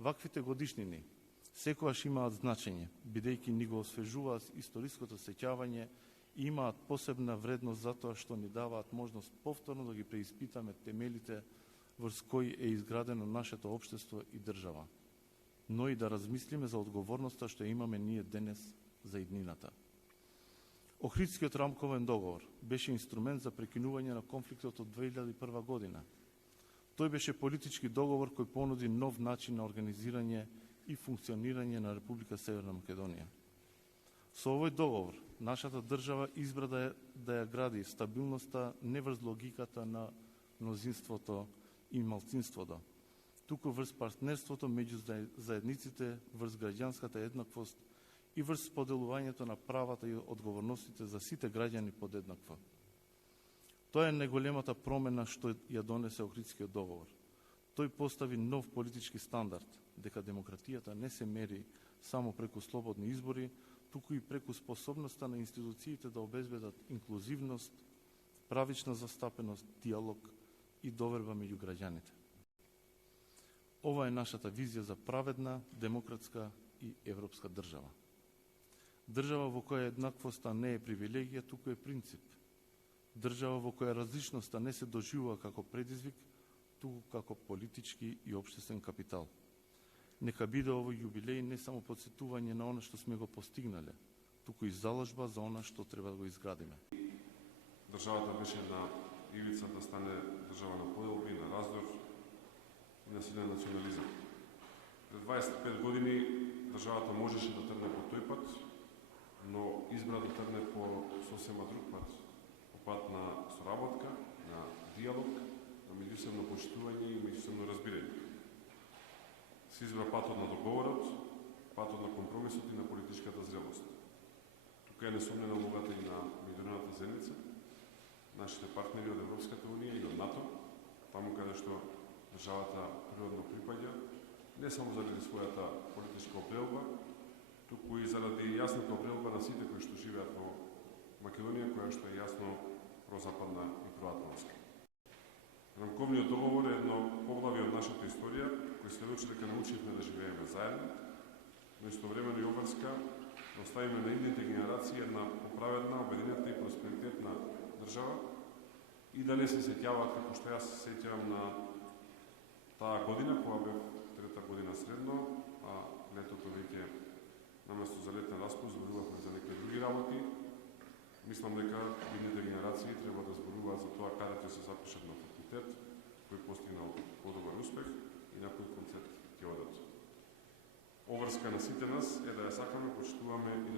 Ваквите годишнини секогаш имаат значење, бидејќи ни го освежуваат историското сеќавање и имаат посебна вредност затоа што ни даваат можност повторно да ги преиспитаме темелите врз кои е изградено нашето општество и држава, но и да размислиме за одговорноста што имаме ние денес за иднината. Охридскиот рамковен договор беше инструмент за прекинување на конфликтот од 2001 година. Тој беше политички договор кој понуди нов начин на организирање и функционирање на Република Северна Македонија. Со овој договор, нашата држава избра да ја гради стабилноста не врз логиката на мнозинството и малцинството, туку врз партнерството меѓу заедниците, врз граѓанската еднаквост и врз споделувањето на правата и одговорностите за сите граѓани подеднакво. Тоа е најголемата промена што ја донесе Охридскиот договор. Тој постави нов политички стандард, дека демократијата не се мери само преку слободни избори, туку и преку способноста на институциите да обезбедат инклузивност, правична застапеност, диалог и доверба меѓу граѓаните. Ова е нашата визија за праведна, демократска и европска држава. Држава во која еднаквоста не е привилегија, туку е принцип. Држава во која различноста не се доживува како предизвик, туку како политички и општествен капитал. Нека биде овој јубилеј не само потсетување на она што сме го постигнале, туку и заложба за она што треба да го изградиме. Државата беше на ивица да стане држава на поделби, на раздор и на силен национализам. Пред 25 години државата можеше да трне по тој пат, но избра да трне по сосема друг пат. По пат на соработка, на диалог, на меѓусебно почитување и меѓусебно разбирање. Се избра патот на договорот, патот на компромисот и на политичката зрелост. Тука е несомнена улогата и на меѓународната заедница, нашите партнери од Европската унија и од НАТО, таму каде што државата природно припаѓа, не само заради својата политичка опрелба, туку и заради јасната опрелба на сите кои што живеат во Македонија, која што е јасно прозападна и проатлантска. Рамковниот договор е едно поглавје од нашата историја, кој сведочи дека научивме да живееме заедно, но истовремено и обврска да оставиме на идните генерации една поправедна, обединета и просперитетна држава и да не се сеќаваат како што јас се сеќавам на таа година, кога бев трета година средно, а летото веќе наместо за летен распуст зборувавме за некои други работи. Мислам дека идните генерации треба да зборуваат за тоа каде ќе се запишат на факултет, кој постигнал подобар успех и на кој концепт ќе одат. Обврска на сите нас е да ја сакаме, почитуваме и